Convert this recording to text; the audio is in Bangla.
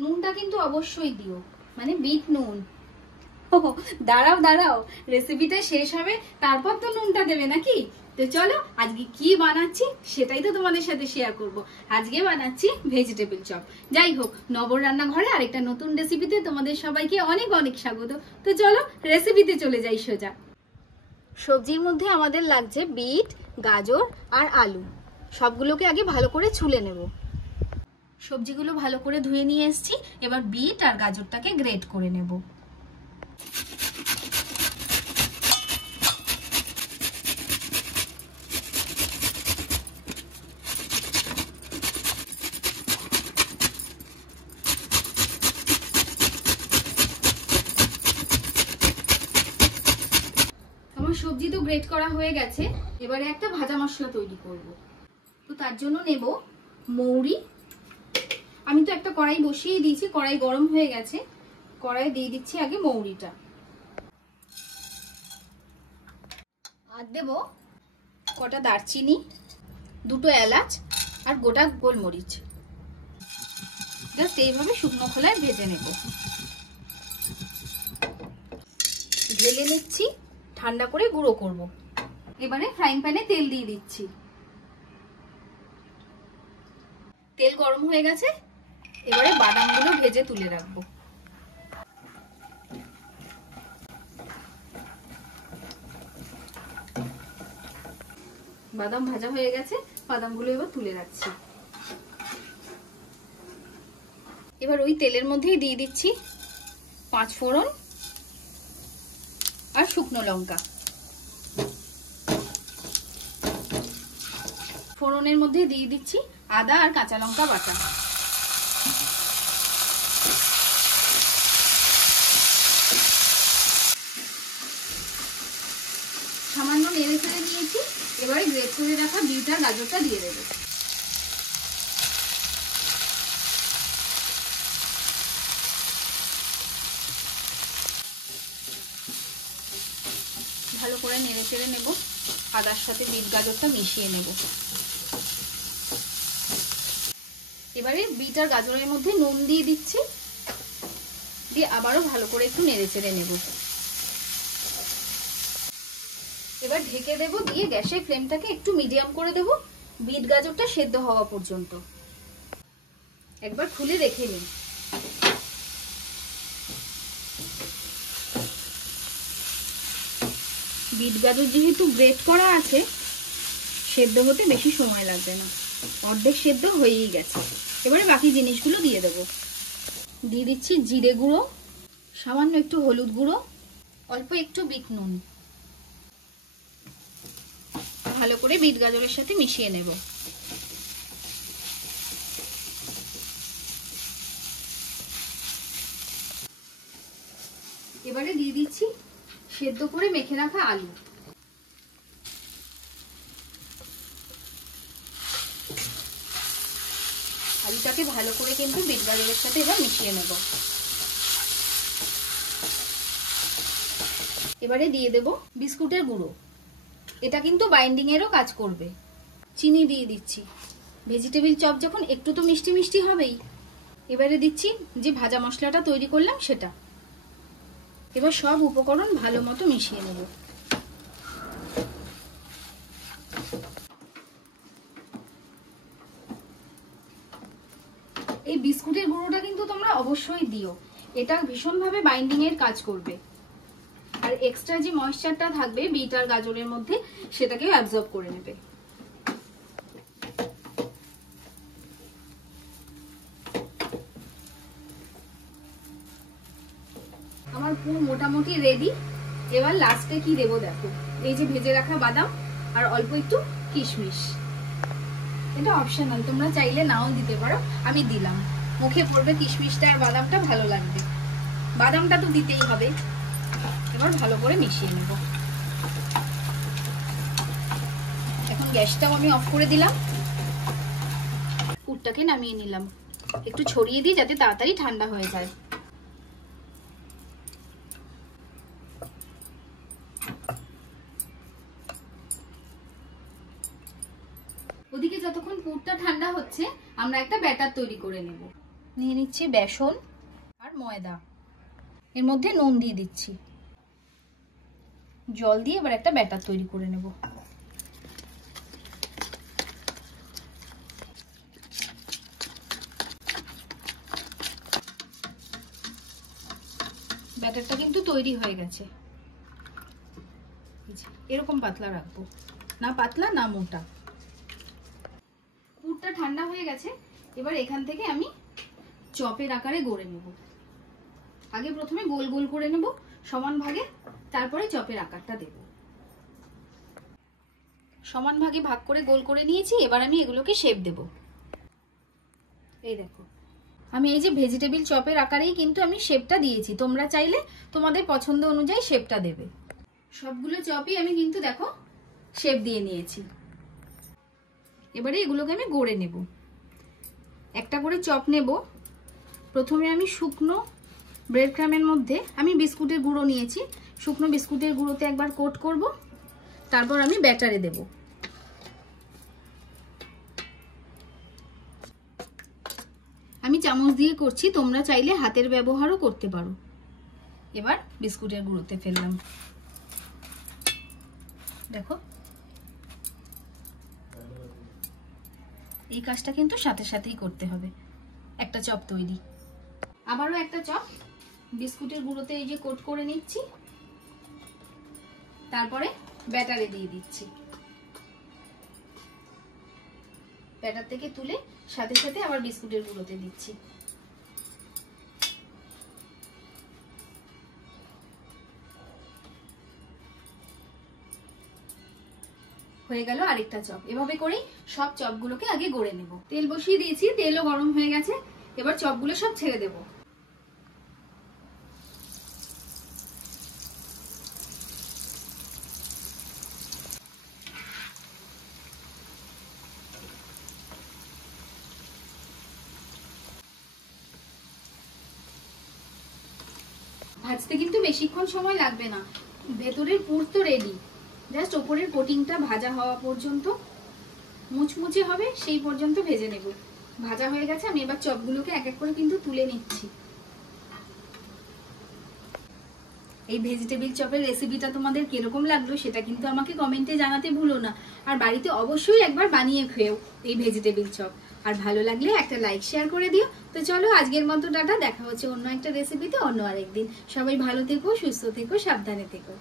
নুনটা কিন্তু অবশ্যই দিও, মানে বিট নুন। দাঁড়াও দাঁড়াও, রেসিপিটা শেষ হবে তারপর তো নুনটা দেবে নাকি? তো চলো আজকে কি বানাচ্ছি সেটাই তো তোমাদের সাথে শেয়ার করব। আজকে বানাচ্ছি ভেজিটেবল চপ। যাই হোক, নবর রান্নাঘরে আরেকটা নতুন রেসিপিতে তোমাদের সবাইকে অনেক অনেক স্বাগত। তো চলো রেসিপিতে চলে যাই সোজা। সবজির মধ্যে আমাদের লাগছে বিট, গাজর আর আলু। সবগুলোকে আগে ভালো করে ছুলে নেব। সবজিগুলো ভালো করে ধুয়ে নিয়ে এসেছি, এবার বিট আর গাজরটাকে গ্রেট করে নেব। আমার সবজি তো গ্রেট করা হয়ে গেছে, এবারে একটা ভাজা মশলা তৈরি করব। তো তার জন্য নেব মৌরি। আমি তো একটা কড়াই বসিয়ে দিয়েছি, কড়াই গরম হয়ে গেছে, কড়াই দিয়ে দিচ্ছি আগে মৌরিটা। আর দেব কটা দারচিনি, দুটো এলাচ আর গোটা গোলমরিচ। জাস্ট এইভাবে শুকনো খোলায় ভেজে নেব। ঢেলে নিচ্ছি, ঠান্ডা করে গুঁড়ো করব। এবারে ফ্রাইং প্যানে তেল দিয়ে দিচ্ছি। তেল গরম হয়ে গেছে, এবারে বাদামগুলো ভেজে তুলে রাখবো। বাদাম ভাজা হয়ে গেছে, বাদামগুলো এবার তুলে রাখছি। এবার ওই তেলের মধ্যেই দিয়ে দিচ্ছি 5 ফোড়ন আর শুকনো লঙ্কা। ফোড়নের মধ্যে দিয়ে দিচ্ছি আদা আর কাঁচা লঙ্কা বাটা। সামান্য নেড়ে চেড়ে নিয়েছি, এবারে গ্রেট করে রাখা বিট আর গাজরটা দিয়ে দেবো। ভালো করে নেড়ে চেড়ে নেব, আদার সাথে বিট গাজরটা মিশিয়ে নেব। এবারে বিট আর গাজরের মধ্যে নুন দিয়ে দিচ্ছি, দিয়ে আবারও ভালো করে একটু নেড়ে চেড়ে নেব। এবার ঢেকে দেব, দিয়ে গ্যাসের ফ্লেমটাকে একটু মিডিয়াম করে দেব বিট গাজরটা সেদ্ধ হওয়া পর্যন্ত। একবার খুলে দেখে নিই। বিট গাজর যেহেতু গ্রেট করা আছে, সেদ্ধ হতে বেশি সময় লাগবে না, অর্ধেক সেদ্ধ হয়েই গেছে। এবারে বাকি জিনিসগুলো দিয়ে দেব। দিয়ে দিচ্ছি জিরে গুঁড়ো, সামান্য একটু হলুদ গুঁড়ো, অল্প একটু বিট নুন। ভালো করে বিট গাজরের সাথে মিশিয়ে নেব। এবারে দিয়ে দিচ্ছি সেদ্ধ করে মেখে রাখা আলু। আলুটাকে ভালো করে কিন্তু বিট গাজরের সাথে এবার মিশিয়ে নেব। এবারে দিয়ে দেব বিস্কুটের গুঁড়ো, এটা কিন্তু বাইন্ডিং এরও কাজ করবে। চিনি দিয়ে দিচ্ছি, ভেজিটেবল চপ যখন একটু তো মিষ্টি মিষ্টি হবেই। এবারে দিচ্ছি যে ভাজা মশলাটা তৈরি করলাম সেটা। এবার সব উপকরণ ভালো মতো মিশিয়ে নেব। এই বিস্কুটের গুঁড়োটা কিন্তু তোমরা অবশ্যই দিও, এটা ভীষণভাবে বাইন্ডিং এর কাজ করবে। আর এক্সট্রা যে ময়েশ্চারটা থাকবে বিট আর গাজরের মধ্যে, সেটাকেও অ্যাবজর্ব করে নেবে। আমার পুরো মোটামুটি রেডি। এবার লাস্টে কি দেবো দেখো, এই যে ভেজে রাখা বাদাম আর অল্প একটু কিশমিশ। এটা অপশনাল, তোমরা চাইলে নাও দিতে পারো, আমি দিলাম। মুখে পড়বে কিশমিশটা আর বাদামটা, ভালো লাগবে। বাদামটা তো দিতেই হবে। এবার ভালো করে মিশিয়ে নেব। এখন গ্যাসটাও আমি অফ করে দিলাম, পুরটাকে নামিয়ে নিলাম। একটু ছড়িয়ে দিই যাতে তাড়াতাড়ি ঠান্ডা হয়ে যায়। ওদিকে যতক্ষণ পুরটা ঠান্ডা হচ্ছে, আমরা একটা ব্যাটার তৈরি করে নেব। নিয়ে নিচ্ছি বেসন আর ময়দা, এর মধ্যে নুন দিয়ে দিচ্ছি, জল দিয়ে এবার একটা ব্যাটার তৈরি করে নেব। ব্যাটারটা কিন্তু তৈরি হয়ে গেছে, এরকম পাতলা রাখবো, না পাতলা না মোটা। পুরটা ঠান্ডা হয়ে গেছে, এবার এখান থেকে আমি চপের আকারে গড়ে নেব। আগে প্রথমে গোল গোল করে নেব সমান ভাগে, তারপরে চপের আকারটা দেব। সমান ভাগে ভাগ করে গোল করে নিয়েছি, এবার আমি এগুলোকে শেপ দেব। এই দেখো, আমি এই যে ভেজিটেবিল চপের আকারেই কিন্তু আমি শেপটা দিয়েছি, তোমরা চাইলে তোমাদের পছন্দ অনুযায়ী শেপটা দেবে। সবগুলো চপই আমি কিন্তু দেখো শেপ দিয়ে নিয়েছি। এবারে এগুলোকে আমি গড়ে নেব। একটা করে চপ নেব। প্রথমে আমি শুকনো ব্রেড ক্রামের মধ্যে আমি বিস্কুটের গুঁড়ো নিয়েছি, শুকনো বিস্কুটের গুঁড়োতে একবার কোট করব, তারপর আমি ব্যাটারে দেব। আমি চামচ দিয়ে করছি, তোমরা চাইলে হাতের ব্যবহারও করতে পারো। এবার বিস্কুটের গুঁড়োতে ফেললাম, দেখো এই কাজটা কিন্তু সাথে সাথেই করতে হবে। একটা চপ তৈরি। আবারও একটা চপ বিস্কুটের গুঁড়োতে এই যে কোট করে নিচ্ছি, তারপরে ব্যাটারে দিয়ে দিচ্ছি। ব্যাটার থেকে তুলে সাথে সাথে আবার বিস্কুটের গুঁড়োতে দিচ্ছি। হয়ে গেল আরেকটা চপ। এভাবে করেই সব চপগুলোকে আগে গড়ে নেব। তেল বসিয়ে দিয়েছি, তেলও গরম হয়ে গেছে, এবার চপগুলো সব ছেড়ে দেব। ভাজতে কিন্তু বেশিক্ষণ সময় লাগবে না, ভেতরের পুর তো রেডি, জাস্ট ওপরের কোটিংটা ভাজা হওয়া পর্যন্ত, মুচমুচে হবে সেই পর্যন্ত ভেজে নেব। ভাজা হয়ে গেছে, আমি এবার চপগুলোকে এক এক করে কিন্তু তুলে নিচ্ছি। এই ভেজিটেবিল চপের রেসিপিটা তোমাদের কিরকম লাগলো সেটা কিন্তু আমাকে কমেন্টে জানাতে ভুলো না। আর বাড়িতে অবশ্যই একবার বানিয়ে খেও এই ভেজিটেবিল চপ। আর ভালো লাগলে একটা লাইক শেয়ার করে দিও। তো চলো আজকের মতো টাটা, দেখা হচ্ছে অন্য একটা রেসিপিতে অন্য আরেকদিন। সবাই ভালো থেকো, সুস্থ থেকো, সাবধানে থেকো।